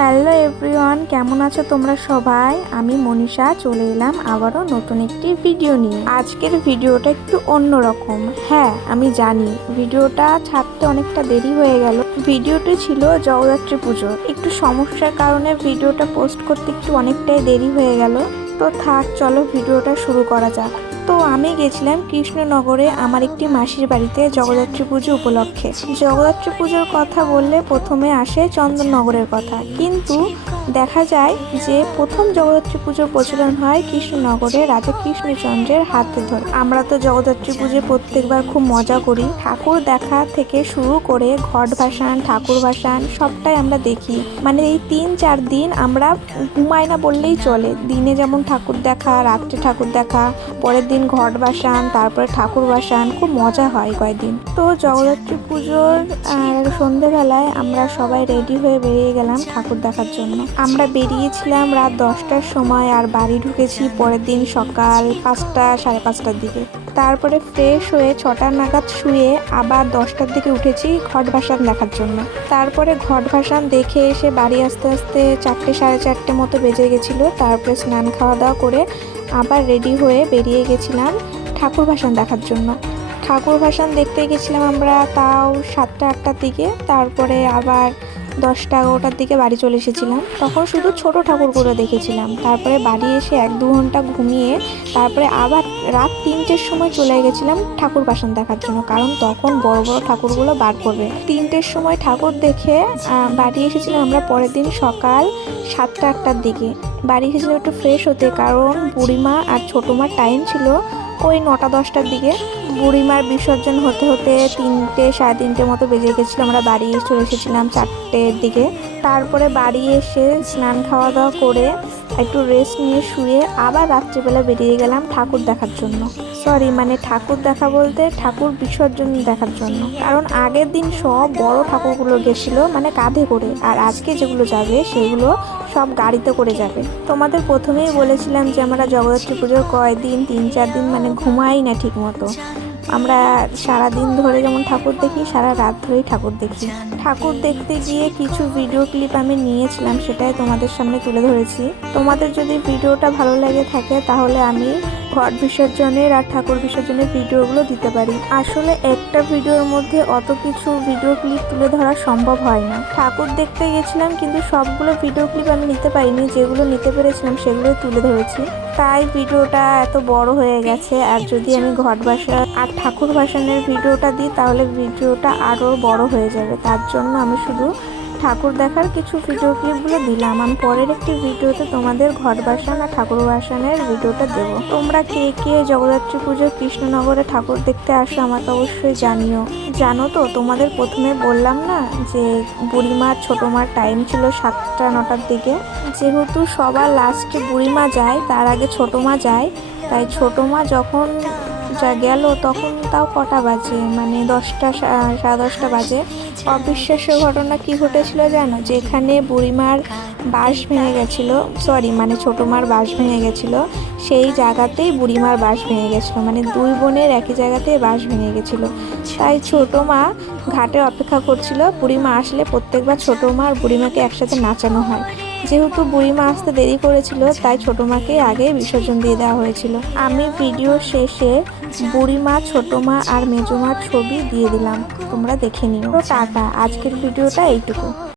Hello everyone, কেমন আছো তোমরা সবাই? আমি মনীষা চলে এলাম আবারও নতুন একটি ভিডিও নিয়ে। আজকের ভিডিওটা একটু অন্যরকম। হ্যাঁ, আমি জানি ভিডিওটা ছাড়তে অনেকটা দেরি হয়ে গেল। ভিডিওটি ছিল জগদ্ধাত্রী পুজোর। একটু সমস্যার কারণে ভিডিওটা পোস্ট করতে একটু অনেকটাই দেরি হয়ে গেল। তো থাক, চলো ভিডিওটা শুরু করা যাক। তো আমি গেছিলাম কৃষ্ণনগরে আমার একটি মাসির বাড়িতে জগদ্ধাত্রী পুজো উপলক্ষে। জগদ্ধাত্রী পুজোর কথা বললে প্রথমে আসে চন্দননগরের কথা, কিন্তু দেখা যায় যে প্রথম জগদ্ধাত্রী পুজোর প্রচলন হয় কৃষ্ণনগরে রাজা কৃষ্ণচন্দ্রের হাতে ধরে। আমরা তো জগদ্ধাত্রী পুজোয় প্রত্যেকবার খুব মজা করি। ঠাকুর দেখা থেকে শুরু করে ঘট ভাসান, ঠাকুর ভাসান সবটাই আমরা দেখি। মানে এই 3-4 দিন আমরা ঘুমাই না বললেই চলে। দিনে যেমন ঠাকুর দেখা, রাত্রে ঠাকুর দেখা, পরের দিন ঘট ভাসান, তারপরে ঠাকুর ভাসান, খুব মজা হয় কয়েকদিন। তো জগদ্ধাত্রী পুজোর সন্ধেবেলায় আমরা সবাই রেডি হয়ে বেরিয়ে গেলাম ঠাকুর দেখার জন্য। আমরা বেরিয়েছিলাম রাত 10টার সময় আর বাড়ি ঢুকেছি পরের দিন সকাল 5টা সাড়ে 5টার দিকে। তারপরে ফ্রেশ হয়ে 6টা নাগাদ শুয়ে আবার 10টার দিকে উঠেছি ঘট ভাসান দেখার জন্য। তারপরে ঘট ভাসান দেখে এসে বাড়ি আসতে আসতে 4টে সাড়ে 4টে মতো বেজে গেছিলো। তারপরে স্নান খাওয়া দাওয়া করে আবার রেডি হয়ে বেরিয়ে গেছিলাম ঠাকুর ভাসান দেখার জন্য। ঠাকুর ভাসান দেখতে গেছিলাম আমরা তাও 7টা 8টার দিকে। তারপরে আবার 10টা 11টার দিকে বাড়ি চলে এসেছিলাম। তখন শুধু ছোট ঠাকুরগুলো দেখেছিলাম। তারপরে বাড়ি এসে 1-2 ঘন্টা ঘুমিয়ে তারপরে আবার রাত 3টের সময় চলে গেছিলাম ঠাকুর ভাসান দেখার জন্য, কারণ তখন বড় বড় ঠাকুরগুলো বার করবে। 3টের সময় ঠাকুর দেখে বাড়ি এসেছিলাম আমরা পরের দিন সকাল 7টা 8টার দিকে। বাড়ি এসেছিলাম একটু ফ্রেশ হতে, কারণ বুড়িমা আর ছোটো মার টাইম ছিল ওই 9টা 10টার দিকে। বুড়িমার বিসর্জন হতে হতে 3টে সাড়ে 3টে মতো বেজে গেছিলো। আমরা বাড়ি চলে এসেছিলাম 4টের দিকে। তারপরে বাড়ি এসে স্নান খাওয়া দাওয়া করে একটু রেস্ট নিয়ে শুয়ে আবার রাত্রিবেলা বেরিয়ে গেলাম ঠাকুর দেখার জন্য। মানে ঠাকুর দেখা বলতে ঠাকুর বিসর্জন দেখার জন্য, কারণ আগের দিন সব বড় ঠাকুরগুলো গেছিলো মানে কাঁধে করে, আর আজকে যেগুলো যাবে সেগুলো সব গাড়িতে করে যাবে। তোমাদের প্রথমেই বলেছিলাম যে আমরা জগদ্ধাত্রী পুজোর কয়েকদিন 3-4 দিন মানে ঘুমাই না ঠিক মতো। আমরা সারা দিন ধরে যেমন ঠাকুর দেখি, সারা রাত ধরেই ঠাকুর দেখি। ঠাকুর দেখতে গিয়ে কিছু ভিডিও ক্লিপ আমি নিয়েছিলাম, সেটাই তোমাদের সামনে তুলে ধরেছি। তোমাদের যদি ভিডিওটা ভালো লেগে থাকে তাহলে আমি ঘট বিসর্জনের আর ঠাকুর বিসর্জনের ভিডিওগুলো দিতে পারি। আসলে একটা ভিডিওর মধ্যে অত কিছু ভিডিও ক্লিপ তুলে ধরা সম্ভব হয় না। ঠাকুর দেখতে গেছিলাম কিন্তু সবগুলো ভিডিও ক্লিপ আমি নিতে পারিনি, যেগুলো নিতে পেরেছিলাম সেগুলোই তুলে ধরেছি। তাই ভিডিওটা এত বড় হয়ে গেছে। আর যদি আমি ঘট ভাসান আর ঠাকুর ভাসানের ভিডিওটা দিই তাহলে ভিডিওটা আরও বড় হয়ে যাবে। তার জন্য আমি শুধু ঠাকুর দেখার কিছু ভিডিও ক্লিপগুলো দিলাম। আমি পরের একটি ভিডিওতে তোমাদের ঘট ভাসান আর ঠাকুর ভাসানের ভিডিওটা দেবো। তোমরা কে কে জগদ্ধাত্রী পুজো কৃষ্ণনগরে ঠাকুর দেখতে আসো আমাকে অবশ্যই জানিও। জানো তো, তোমাদের প্রথমে বললাম না যে বুড়িমার ছোটো মার টাইম ছিল 7টা 9টার দিকে। যেহেতু সবার লাস্টে বুড়িমা যায়, তার আগে ছোটো মা যায়, তাই ছোটো মা যখন গেল তখন তাও কটা বাজে, মানে 10টা সাড়ে 10টা বাজে। অবিশ্বাস্য ঘটনা কি ঘটেছিল জানো? যেখানে বুড়িমার বাঁশ ভেঙে গেছিলো, মানে ছোটো মার বাঁশ ভেঙে গেছিলো, সেই জায়গাতেই বুড়িমার বাঁশ ভেঙে গেছিলো। মানে 2 বোনের একই জায়গাতেই বাঁশ ভেঙে গেছিলো। তাই ছোটো মা ঘাটে অপেক্ষা করছিল। বুড়িমা আসলে প্রত্যেকবার ছোটো মা আর বুড়িমাকে একসাথে নাচানো হয়। যেহেতু বুড়িমা আসতে দেরি করেছিল তাই ছোটো মাকে আগে বিসর্জন দিয়ে দেওয়া হয়েছিল। আমি ভিডিও শেষে বুড়িমা, ছোটো মা আর মেজো মার ছবি দিয়ে দিলাম, তোমরা দেখে নিও। তো টাটা, আজকের ভিডিওটা এইটুকু।